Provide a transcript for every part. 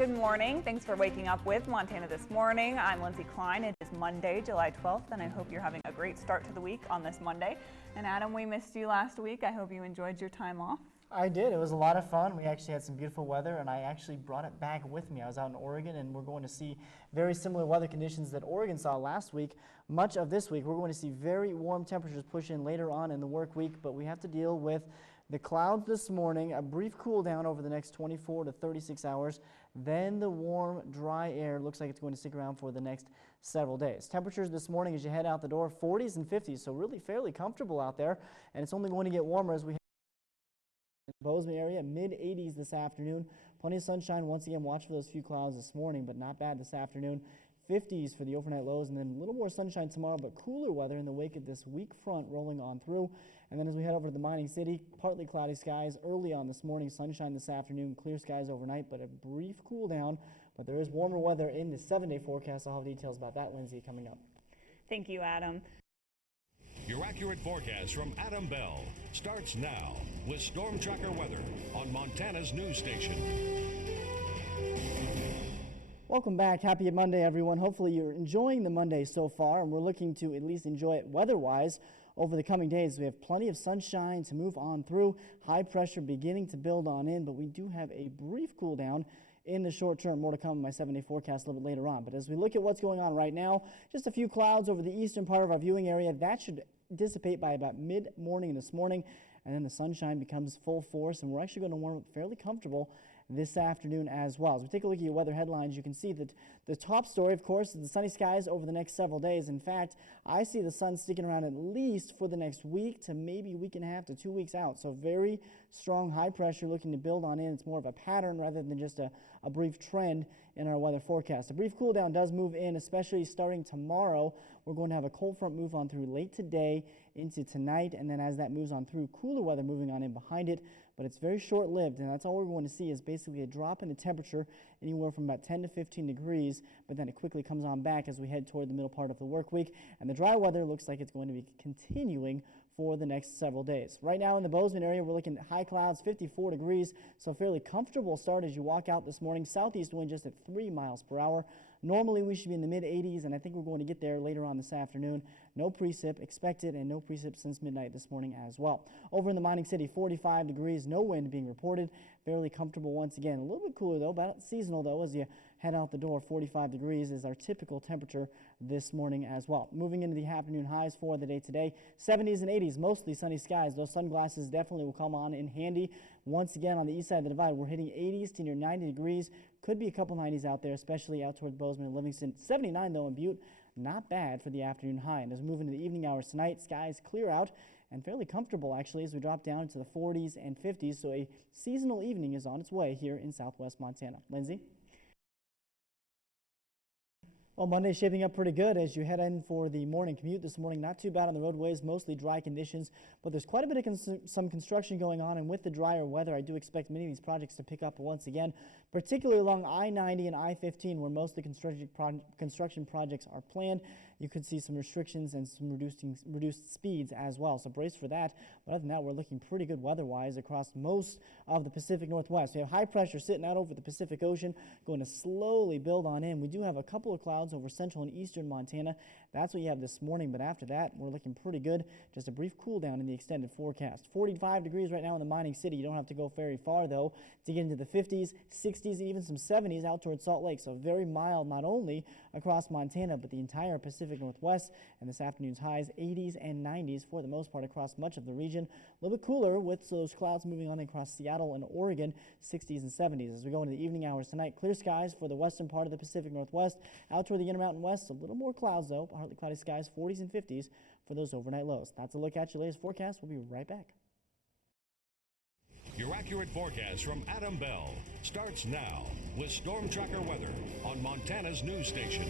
Good morning. Thanks for waking up with Montana This Morning. I'm Lindsay Klein. It is Monday, July 12th, and I hope you're having a great start to the week on this Monday. And Adam, we missed you last week. I hope you enjoyed your time off. I did. It was a lot of fun. We actually had some beautiful weather, and I actually brought it back with me. I was out in Oregon, and we're going to see very similar weather conditions that Oregon saw last week. Much of this week, we're going to see very warm temperatures push in later on in the work week, but we have to deal with the clouds this morning, a brief cool down over the next 24 to 36 hours. Then the warm, dry air looks like it's going to stick around for the next several days. Temperatures this morning as you head out the door, 40s and 50s, so really fairly comfortable out there. And it's only going to get warmer as we head in the Bozeman area, mid-80s this afternoon. Plenty of sunshine. Once again, watch for those few clouds this morning, but not bad this afternoon. 50s for the overnight lows, and then a little more sunshine tomorrow, but cooler weather in the wake of this weak front rolling on through. And then as we head over to the mining city, partly cloudy skies early on this morning, sunshine this afternoon, clear skies overnight, but a brief cool down. But there is warmer weather in the 7-day forecast. I'll have details about that, Lindsay, coming up. Thank you, Adam. Your accurate forecast from Adam Bell starts now with Storm Tracker weather on Montana's news station. Welcome back. Happy Monday, everyone. Hopefully you're enjoying the Monday so far, and we're looking to at least enjoy it weather-wise over the coming days. We have plenty of sunshine to move on through, high pressure beginning to build on in, but we do have a brief cool down in the short term. More to come in my 7-day forecast a little bit later on. But as we look at what's going on right now, just a few clouds over the eastern part of our viewing area. That should dissipate by about mid-morning this morning, and then the sunshine becomes full force, and we're actually going to warm up fairly comfortable this afternoon as well. As we take a look at your weather headlines, you can see that the top story, of course, is the sunny skies over the next several days. In fact, I see the sun sticking around at least for the next week to maybe week and a half to 2 weeks out. So very strong high pressure looking to build on in. It's more of a pattern rather than just a brief trend in our weather forecast. A brief cool down does move in, especially starting tomorrow. We're going to have a cold front move on through late today into tonight, and then as that moves on through, cooler weather moving on in behind it. But it's very short-lived, and that's all we're going to see is basically a drop in the temperature anywhere from about 10 to 15 degrees, but then it quickly comes on back as we head toward the middle part of the work week. And the dry weather looks like it's going to be continuing for the next several days. Right now in the Bozeman area, we're looking at high clouds, 54 degrees, so fairly comfortable start as you walk out this morning. Southeast wind just at 3 miles per hour. Normally we should be in the mid-80s, and I think we're going to get there later on this afternoon. No precip expected, and no precip since midnight this morning as well. Over in the mining city, 45 degrees, no wind being reported. Fairly comfortable once again. A little bit cooler though, about seasonal though as you head out the door. 45 degrees is our typical temperature this morning as well. Moving into the afternoon highs for the day today, 70s and 80s, mostly sunny skies. Those sunglasses definitely will come on in handy. Once again on the east side of the divide, we're hitting 80s to near 90 degrees. Could be a couple 90s out there, especially out toward Bozeman and Livingston. 79 though in Butte, not bad for the afternoon high. And as we move into the evening hours tonight, skies clear out and fairly comfortable actually as we drop down to the 40s and 50s. So a seasonal evening is on its way here in southwest Montana. Lindsay? Well, Monday's shaping up pretty good as you head in for the morning commute this morning. Not too bad on the roadways, mostly dry conditions, but there's quite a bit of some construction going on, and with the drier weather, I do expect many of these projects to pick up once again, particularly along I-90 and I-15, where most of the construction projects are planned. You could see some restrictions and some reduced speeds as well, so brace for that. But other than that, we're looking pretty good weather-wise across most of the Pacific Northwest. We have high pressure sitting out over the Pacific Ocean, going to slowly build on in. We do have a couple of clouds over central and eastern Montana. That's what you have this morning, but after that, we're looking pretty good. Just a brief cool down in the extended forecast. 45 degrees right now in the mining city. You don't have to go very far, though, to get into the 50s, 60s, and even some 70s out towards Salt Lake. So very mild, not only across Montana, but the entire Pacific Northwest. And this afternoon's highs, 80s and 90s for the most part across much of the region. A little bit cooler with those clouds moving on across Seattle and Oregon, 60s and 70s. As we go into the evening hours tonight, clear skies for the western part of the Pacific Northwest. Out toward the Intermountain West, a little more clouds, though. Partly cloudy skies, 40s and 50s for those overnight lows. That's a look at your latest forecast. We'll be right back. Your accurate forecast from Adam Bell starts now with Storm Tracker weather on Montana's news station.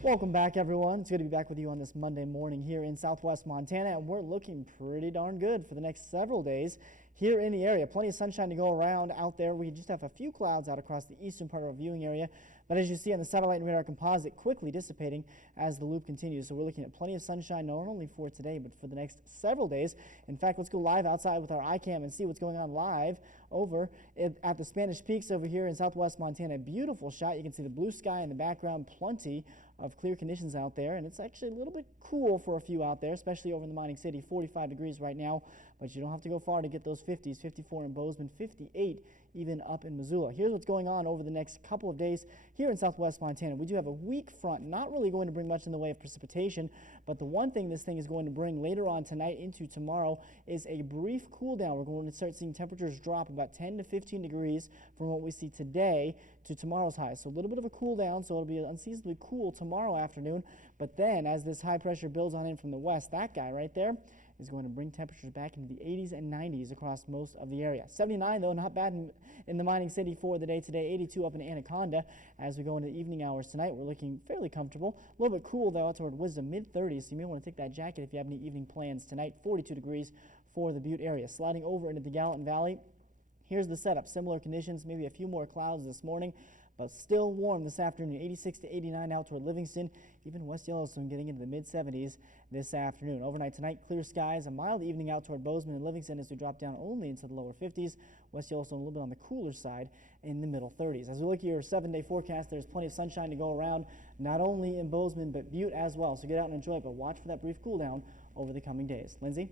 Welcome back, everyone. It's good to be back with you on this Monday morning here in southwest Montana, and we're looking pretty darn good for the next several days here in the area. Plenty of sunshine to go around out there. We just have a few clouds out across the eastern part of our viewing area. But as you see on the satellite and radar composite, quickly dissipating as the loop continues. So we're looking at plenty of sunshine, not only for today, but for the next several days. In fact, let's go live outside with our iCam and see what's going on live over at the Spanish Peaks over here in southwest Montana. Beautiful shot. You can see the blue sky in the background, plenty of clear conditions out there, and it's actually a little bit cool for a few out there, especially over in the mining city. 45 degrees right now, but you don't have to go far to get those 50s. 54 in Bozeman, 58 even up in Missoula. Here's what's going on over the next couple of days here in southwest Montana. We do have a weak front, not really going to bring much in the way of precipitation, but the one thing this thing is going to bring later on tonight into tomorrow is a brief cool down. We're going to start seeing temperatures drop about 10 to 15 degrees from what we see today to tomorrow's high. So a little bit of a cool down, so it'll be unseasonably cool tomorrow afternoon. But then as this high pressure builds on in from the west, that guy right there is going to bring temperatures back into the 80s and 90s across most of the area. 79 though, not bad in the mining city for the day today. 82 up in Anaconda. As we go into the evening hours tonight, we're looking fairly comfortable. A little bit cool though out toward Wisdom, mid-30s. So you may want to take that jacket if you have any evening plans tonight. 42 degrees for the Butte area. Sliding over into the Gallatin Valley. Here's the setup. Similar conditions, maybe a few more clouds this morning, but still warm this afternoon. 86 to 89 out toward Livingston. Even West Yellowstone getting into the mid-70s this afternoon. Overnight tonight, clear skies. A mild evening out toward Bozeman and Livingston as we drop down only into the lower 50s. West Yellowstone a little bit on the cooler side in the middle 30s. As we look at your 7-day forecast, there's plenty of sunshine to go around, not only in Bozeman but Butte as well. So get out and enjoy it, but watch for that brief cool down over the coming days. Lindsay?